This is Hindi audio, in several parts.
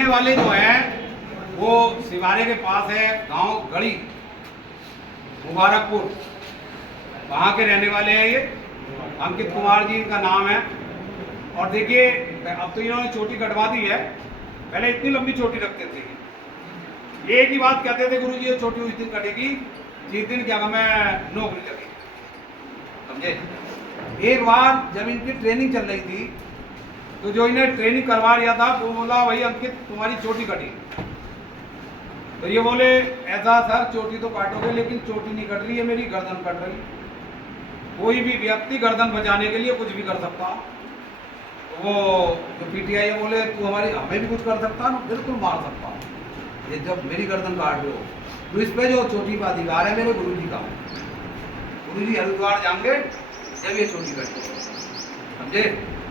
रहने वाले जो हैं वो सिवारे के पास है गांव गढ़ी मुबारकपुर, वहाँ के रहने वाले हैं ये। अंकित कुमार जी इनका नाम है। और देखिए अब तो इन्होंने चोटी कटवा दी है, पहले इतनी लंबी चोटी रखते थे। ये एक ही बात कहते थे, गुरु जी ये चोटी उस दिन कटेगी जिस दिन क्या मैं नौकरी लगी, समझे। एक बार जब इनकी ट्रेनिंग चल रही थी तो जो इन्हें ट्रेनिंग करवा रहा था वो बोला भाई अंकित तुम्हारी चोटी कटी। तो ये बोले ऐसा सर चोटी तो काटोगे लेकिन चोटी नहीं कट रही है, मेरी गर्दन कट रही। कोई भी व्यक्ति गर्दन बचाने के लिए कुछ भी कर सकता। वो जो पीटीआई बोले तू हमारी हमें भी कुछ कर सकता ना, बिल्कुल मार सकता। ये जब मेरी गर्दन काट रहे हो तो इस पे जो चोटी का अधिकार है मेरे गुरु जी का। गुरु जी हरिद्वार जाएंगे जब ये चोटी कटी, समझे।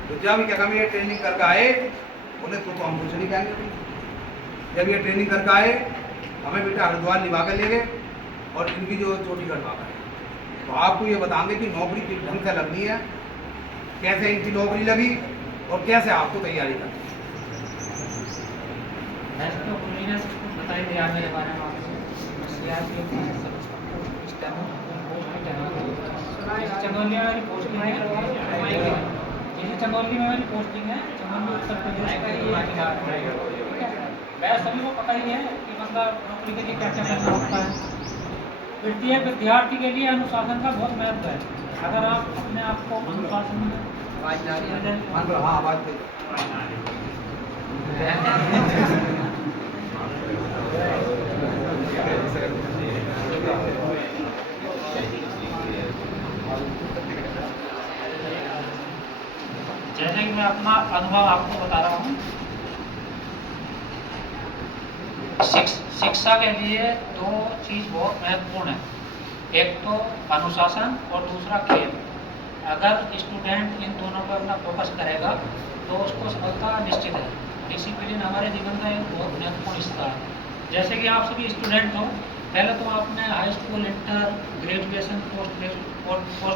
तो जब क्या कहा ये ट्रेनिंग करके आए बोले तो हम कुछ नहीं कहेंगे। जब ये ट्रेनिंग करके आए हमें बेटा हरिद्वार निभा कर ले गए और इनकी जो चोटी कटवा कर, तो आपको ये बताएंगे कि नौकरी किस ढंग से लगनी है, कैसे इनकी नौकरी लगी और कैसे आपको तैयारी करनी। बताई दिया मेरे बारे में आपको। चंदौलिया वाली पोस्टिंग है, जैसे चंदौली में मेरी पोस्टिंग है, चंदौली उत्तर प्रदेश का ये बात है। ठीक है, वह सभी को पता ही है कि मतलब नौकरी के लिए क्या क्या करना होता है। विद्यार्थी के लिए अनुशासन का बहुत महत्व है। अगर आप अपने आप को अनुशासन में जैसे कि मैं अपना अनुभव आपको बता रहा हूँ। शिक्षा के लिए दो चीज़ बहुत महत्वपूर्ण है, एक तो अनुशासन और दूसरा खेल। अगर स्टूडेंट इन दोनों पर अपना फोकस करेगा तो उसको सफलता निश्चित है। डिसिप्लिन हमारे जीवन का एक बहुत महत्वपूर्ण हिस्सा है। जैसे कि आप सभी स्टूडेंट हो, पहले तो आपने high school, inter, graduation, post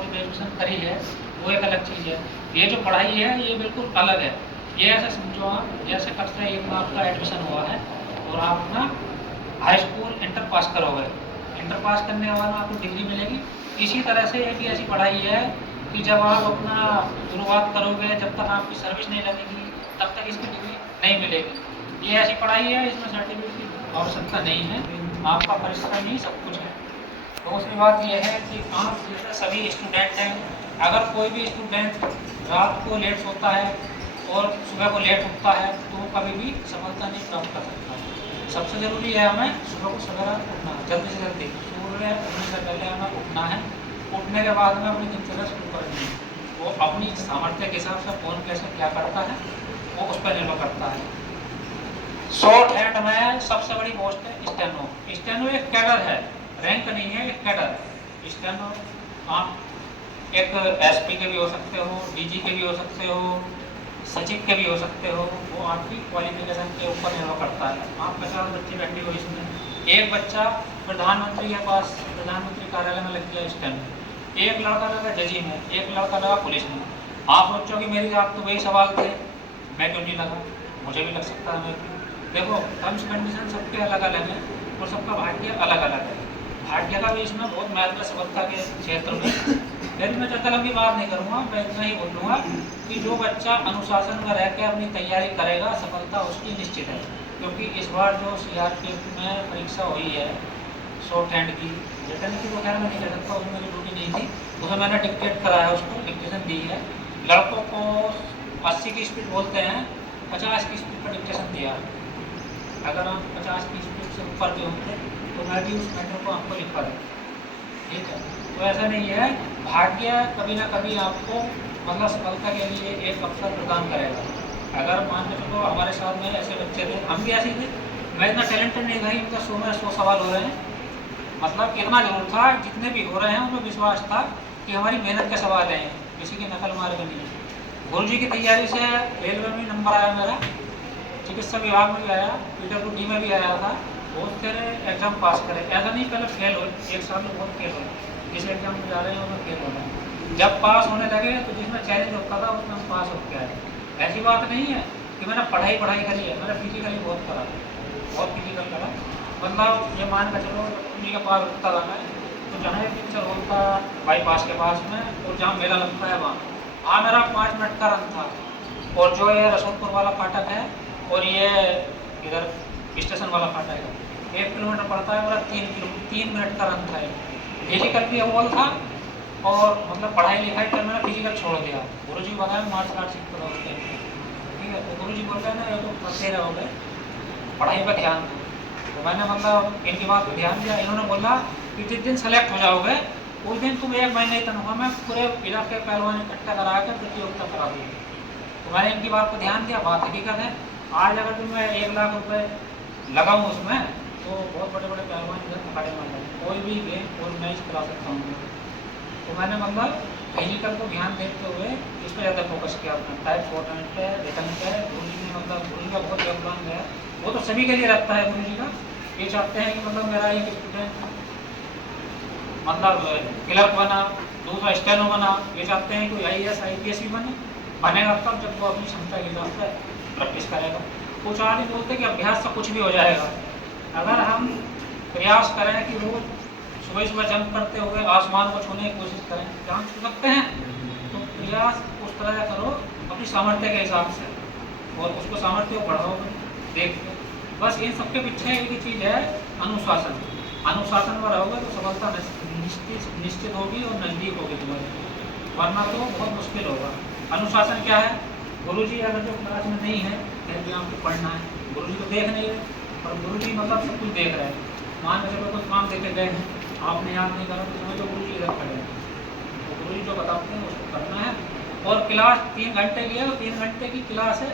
graduation करी है, वो एक अलग चीज़ है। ये जो पढ़ाई है ये बिल्कुल अलग है। ये ऐसे समझो आप जैसे कक्षा 1 में आपका एडमिशन हुआ है और आप अपना हाई स्कूल, इंटर पास करोगे। इंटर पास करने के बाद आपको डिग्री मिलेगी। इसी तरह से एक ऐसी पढ़ाई है कि जब आप अपना शुरुआत करोगे, जब तक आपकी सर्विस नहीं लगेगी तब तक इसकी डिग्री नहीं मिलेगी। ये ऐसी पढ़ाई है, इसमें सर्टिफिकेट की आवश्यकता नहीं है, आपका परिश्रम ही सब कुछ है। तो दूसरी बात यह है कि आप सभी स्टूडेंट हैं, अगर कोई भी स्टूडेंट रात को लेट सोता है और सुबह को लेट उठता है तो वो कभी भी सफलता नहीं प्राप्त कर सकता। सबसे ज़रूरी है हमें सुबह को सवेरा उठना, जल्दी से जल्दी सूर्य उठने से पहले हमें उठना है। उठने के बाद में अपनी दिनचर्या शुरू करनी है। वो अपनी सामर्थ्य के हिसाब से कौन कैसे क्या करता है वो उस पर निर्भर करता है। शॉर्ट हैंड में सबसे बड़ी पोस्ट है स्टेनो। स्टेनो एक कैडर है, रैंक नहीं है, एक कैडर। स्टेनो आप एक एसपी के भी हो सकते हो, डीजी के भी हो सकते हो, सचिव के भी हो सकते हो। वो आपकी क्वालिफिकेशन के ऊपर निर्भर करता है। आप 50 बच्चे बैठे हो, इसमें एक बच्चा प्रधानमंत्री के पास, प्रधानमंत्री कार्यालय में लग गया स्टेनो, एक लड़का लगा जजी में, एक लड़का लगा पुलिस में। आप सोचो कि मेरे आप तो वही सवाल थे, मैं क्यों नहीं लगा, मुझे भी लग सकता है। देखो टर्म्स कंडीशन सबके अलग अलग है और सबका भाग्य अलग अलग है। भाग्य का भी इसमें बहुत महत्व है सफलता के क्षेत्र में। फिर मैं ज़्यादा लंबी बात नहीं करूँगा, मैं इतना ही बोलूँगा कि जो बच्चा अनुशासन में रह कर अपनी तैयारी करेगा सफलता उसकी निश्चित है। क्योंकि इस बार जो CRPF में परीक्षा हुई है शॉर्ट हैंड की, रिटर्न की तो खैर मैं नहीं कह सकता, उसमें मेरी ड्यूटी नहीं थी, उसमें मैंने डिक्टेट कराया, उसको डिक्टेशन दी है। लड़कों को 80 की स्पीड बोलते हैं, 50 की स्पीड पर डिक्टेशन दिया। अगर हम 50 की स्पीड से ऊपर के होते तो मैं भी उस मैटर को आपको लिखवा देता। ठीक है, तो ऐसा नहीं है, भाग्य कभी ना कभी आपको मतलब सफलता के लिए एक अवसर प्रदान करेगा। अगर मान के चलो हमारे साथ में ऐसे बच्चे थे, हम भी ऐसे थे, मैं इतना टैलेंटेड नहीं था, इनका 100 में 100 सवाल हो रहे हैं। मतलब इतना जरूर था, जितने भी हो रहे हैं उनमें विश्वास था कि हमारी मेहनत के सवाल हैं, किसी की नकल मार के नहीं। गुरु जी की तैयारी से रेलवे में नंबर आया मेरा, चिकित्सा विभाग में भी आया, PWD में भी आया था। बहुत सारे एग्जाम पास करे, ऐसा नहीं पहले फेल हो, एक साल में बहुत फेल हो, जिस एग्जाम में जा रहे हैं उनमें फेल हो रहे हैं। जब पास होने लगे तो जिसमें चैलेंज होता था उसमें हम पास होकर आए। ऐसी बात नहीं है कि मैंने पढ़ाई करी है, मैंने फिजिकली बहुत करा, बहुत फिजिकल करा। मतलब ये मान कर चलो उन्हीं के पास रुकता था मैं, तो जहाँ एक पिक्चर हॉल था बाईपास के पास में, और जहाँ मेला लगता है वहाँ मेरा 5 मिनट का रन था। और जो ये रसूलपुर वाला फाटक है और ये इधर स्टेशन वाला फाटक है, 1 किलोमीटर पड़ता है, मेरा 3 मिनट का रन था। फिजिकल भी अव्वल था, और मतलब पढ़ाई लिखाई कर मैंने फिजिकल छोड़ दिया। गुरु जी बताया मार्शल आर्ट सीखते रहो उसके, ठीक है। तो गुरु जी बोल रहे हैं ना ये तो करते रहोगे, पढ़ाई पर ध्यान दो। तो मैंने मतलब इनकी बात पर ध्यान दिया। इन्होंने बोला कि जिस दिन सेलेक्ट हो जाओगे उस दिन तुम 1 महीने ही तनख्वाह में पूरे इलाके पहलवान इकट्ठा करा के प्रतियोगिता करा दूँगी। तो मैंने इनकी बात पर ध्यान दिया। बात हकीकत है, आज अगर तुम मैं 1 लाख रुपए लगाऊँ उसमें, तो बहुत बड़े बड़े पहलवान इधर अखाड़े में आ, कोई भी गेम और मैच करा सकता हूँ। तो मैंने मतलब फिजिकल को ध्यान देते हुए इस पर ज़्यादा फोकस किया अपना, टाइप 4 पे रिटर्न पे। गुरु जी ने मतलब गुरु जी का बहुत योगदान है, वो तो सभी के लिए रखता है गुरु जी का। ये चाहते हैं कि मतलब मेरा एक स्टूडेंट मतलब क्लर्क बना, दूसरा स्टेनो बना, ये चाहते हैं कि IAS IPS भी बनेगा तब जब वो अपनी क्षमता के हिसाब से प्रैक्टिस करेगा। कुछ आदमी बोलते हैं कि अभ्यास से कुछ भी हो जाएगा। अगर हम प्रयास करें कि रोज सुबह सुबह जंप करते हुए आसमान को छूने की कोशिश करें, जहाँ छू सकते हैं, तो प्रयास उस तरह करो अपनी सामर्थ्य के हिसाब से, और उसको सामर्थ्य को बढ़ाओ देख के। बस इन सबके पीछे एक ही चीज़ है, अनुशासन। अनुशासन में रहोगे तो सफलता निश्चित होगी और नज़दीक होगी तुम्हारे, वरना तो बहुत मुश्किल होगा। अनुशासन क्या है? गुरुजी अगर जो क्लास में नहीं है, फिर भी आपको पढ़ना है, गुरुजी तो देख नहीं रहे, और गुरुजी मतलब सब कुछ देख रहे हैं। मान के चलो कोई काम देखे गए हैं, आपने याद नहीं करा तो समझ लो गुरुजी इधर खड़े हैं, तो गुरुजी जो बताते हैं उसको करना है। और क्लास 3 घंटे की है, तो 3 घंटे की क्लास है,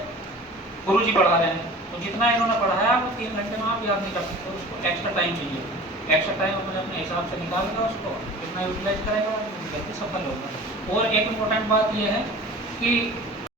गुरुजी पढ़ा रहे हैं, तो जितना इन्होंने पढ़ाया वो 3 घंटे में आप याद नहीं कर सकते, उसको एक्स्ट्रा टाइम चाहिए। एक्स्ट्रा टाइम अपने अपने हिसाब से निकालेगा, उसको कितना यूटिलाइज करेगा, व्यक्ति सफल होगा। और एक इम्पोर्टेंट बात यह है कि